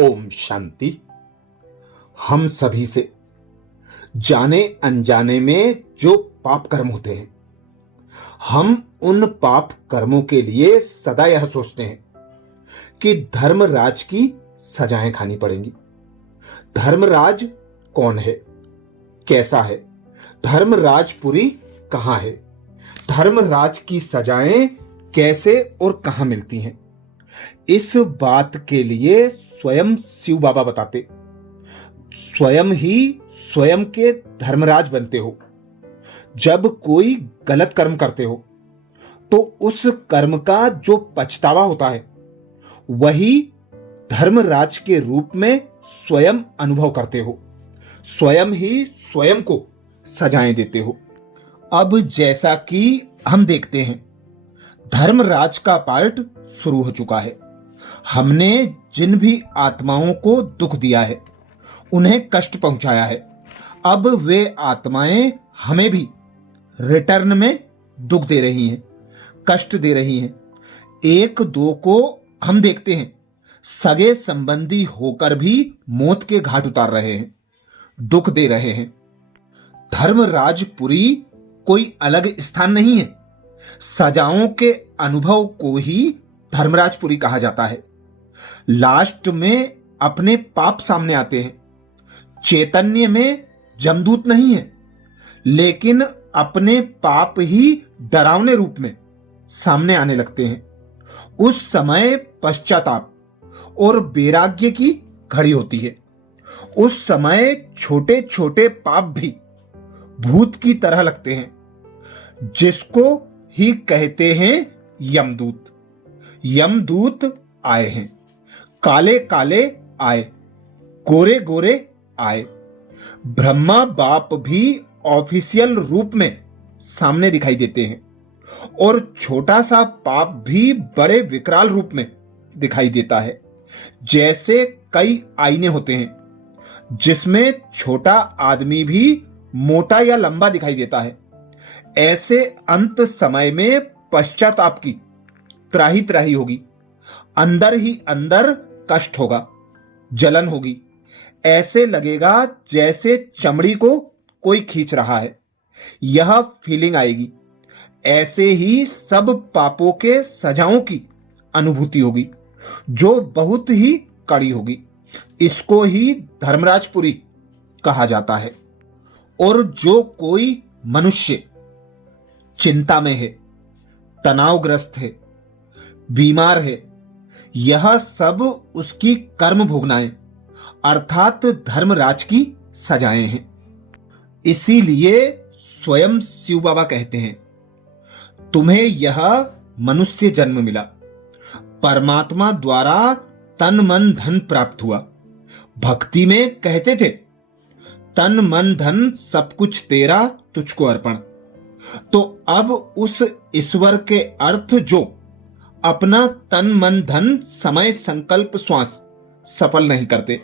ओम शांति। हम सभी से जाने अनजाने में जो पाप कर्म होते हैं, हम उन पाप कर्मों के लिए सदा यह सोचते हैं कि धर्मराज की सजाएं खानी पड़ेंगी। धर्मराज कौन है, कैसा है, धर्मराजपुरी कहां है, धर्मराज की सजाएं कैसे और कहां मिलती हैं। इस बात के लिए स्वयं शिव बाबा बताते, स्वयं ही स्वयं के धर्मराज बनते हो। जब कोई गलत कर्म करते हो तो उस कर्म का जो पछतावा होता है वही धर्मराज के रूप में स्वयं अनुभव करते हो, स्वयं ही स्वयं को सजाएं देते हो। अब जैसा कि हम देखते हैं, धर्मराज का पार्ट शुरू हो चुका है। हमने जिन भी आत्माओं को दुख दिया है, उन्हें कष्ट पहुंचाया है, अब वे आत्माएं हमें भी रिटर्न में दुख दे रही हैं, कष्ट दे रही हैं। एक दो को हम देखते हैं सगे संबंधी होकर भी मौत के घाट उतार रहे हैं, दुख दे रहे हैं। धर्मराजपुरी कोई अलग स्थान नहीं है, सजाओं के अनुभव को ही धर्मराजपुरी कहा जाता है। लास्ट में अपने पाप सामने आते हैं। चैतन्य में जमदूत नहीं है, लेकिन अपने पाप ही डरावने रूप में सामने आने लगते हैं। उस समय पश्चाताप और वैराग्य की घड़ी होती है। उस समय छोटे छोटे पाप भी भूत की तरह लगते हैं, जिसको ही कहते हैं यमदूत। यमदूत आए हैं, काले काले आए, गोरे गोरे आए। ब्रह्मा बाप भी ऑफिशियल रूप में सामने दिखाई देते हैं और छोटा सा पाप भी बड़े विकराल रूप में दिखाई देता है। जैसे कई आईने होते हैं जिसमें छोटा आदमी भी मोटा या लंबा दिखाई देता है, ऐसे अंत समय में पश्चाताप की त्राही त्राही होगी। अंदर ही अंदर कष्ट होगा, जलन होगी। ऐसे लगेगा जैसे चमड़ी को कोई खींच रहा है, यह फीलिंग आएगी। ऐसे ही सब पापों के सजाओं की अनुभूति होगी, जो बहुत ही कड़ी होगी। इसको ही धर्मराजपुरी कहा जाता है। और जो कोई मनुष्य चिंता में है, तनावग्रस्त है, बीमार है, यह सब उसकी कर्म भोगनाएं अर्थात धर्मराज की सजाएं हैं। इसीलिए स्वयं शिव बाबा कहते हैं, तुम्हें यह मनुष्य जन्म मिला, परमात्मा द्वारा तन मन धन प्राप्त हुआ। भक्ति में कहते थे, तन मन धन सब कुछ तेरा, तुझको अर्पण। तो अब उस ईश्वर के अर्थ जो अपना तन मन धन समय संकल्प श्वास सफल नहीं करते,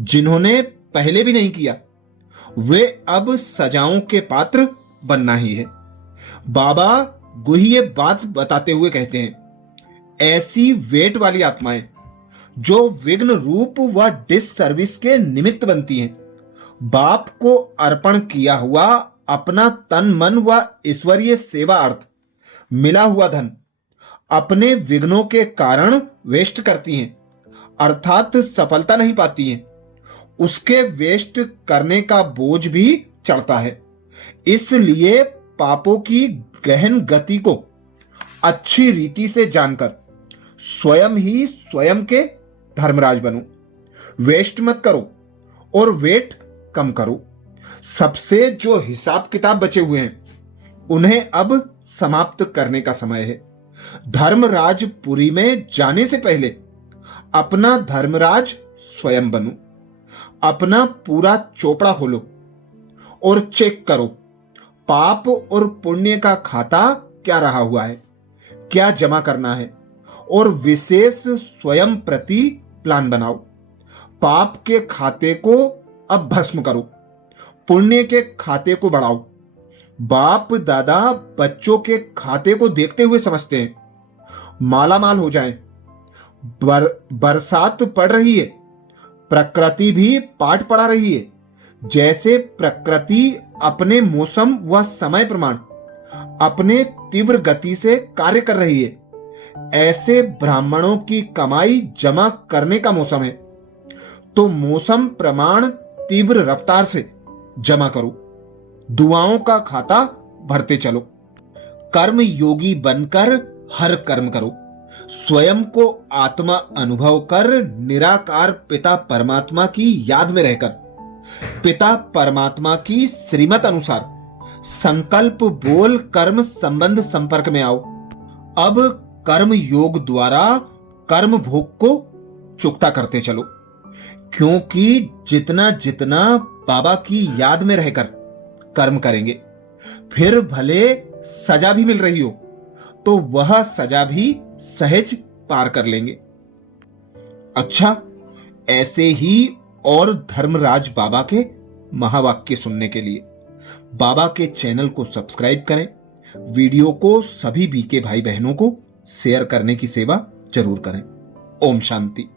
जिन्होंने पहले भी नहीं किया, वे अब सजाओं के पात्र बनना ही है। बाबा गुह्य बात बताते हुए कहते हैं, ऐसी वेट वाली आत्माएं जो विघ्न रूप व डिससर्विस के निमित्त बनती हैं, बाप को अर्पण किया हुआ अपना तन मन व ईश्वरीय सेवा अर्थ मिला हुआ धन अपने विघ्नों के कारण वेस्ट करती हैं, अर्थात सफलता नहीं पाती हैं। उसके वेस्ट करने का बोझ भी चढ़ता है। इसलिए पापों की गहन गति को अच्छी रीति से जानकर स्वयं ही स्वयं के धर्मराज बनो। वेस्ट मत करो और वेट कम करो। सबसे जो हिसाब किताब बचे हुए हैं, उन्हें अब समाप्त करने का समय है। धर्मराजपुरी में जाने से पहले अपना धर्मराज स्वयं बनो। अपना पूरा चोपड़ा खोलो और चेक करो, पाप और पुण्य का खाता क्या रहा हुआ है, क्या जमा करना है, और विशेष स्वयं प्रति प्लान बनाओ। पाप के खाते को अब भस्म करो, पुण्य के खाते को बढ़ाओ। बाप दादा बच्चों के खाते को देखते हुए समझते हैं, माला माल हो जाएं। बरसात पड़ रही है, प्रकृति भी पाठ पढ़ा रही है। जैसे प्रकृति अपने मौसम व समय प्रमाण अपने तीव्र गति से कार्य कर रही है, ऐसे ब्राह्मणों की कमाई जमा करने का मौसम है, तो मौसम प्रमाण तीव्र रफ्तार से जमा करो, दुआओं का खाता भरते चलो। कर्म योगी बनकर हर कर्म करो, स्वयं को आत्मा अनुभव कर निराकार पिता परमात्मा की याद में रहकर पिता परमात्मा की श्रीमत अनुसार संकल्प बोल कर्म संबंध संपर्क में आओ। अब कर्म योग द्वारा कर्म भोग को चुकता करते चलो, क्योंकि जितना जितना बाबा की याद में रहकर कर्म करेंगे, फिर भले सजा भी मिल रही हो तो वह सजा भी सहज पार कर लेंगे। अच्छा, ऐसे ही और धर्मराज बाबा के महावाक्य सुनने के लिए बाबा के चैनल को सब्सक्राइब करें, वीडियो को सभी बीके भाई बहनों को शेयर करने की सेवा जरूर करें। ओम शांति।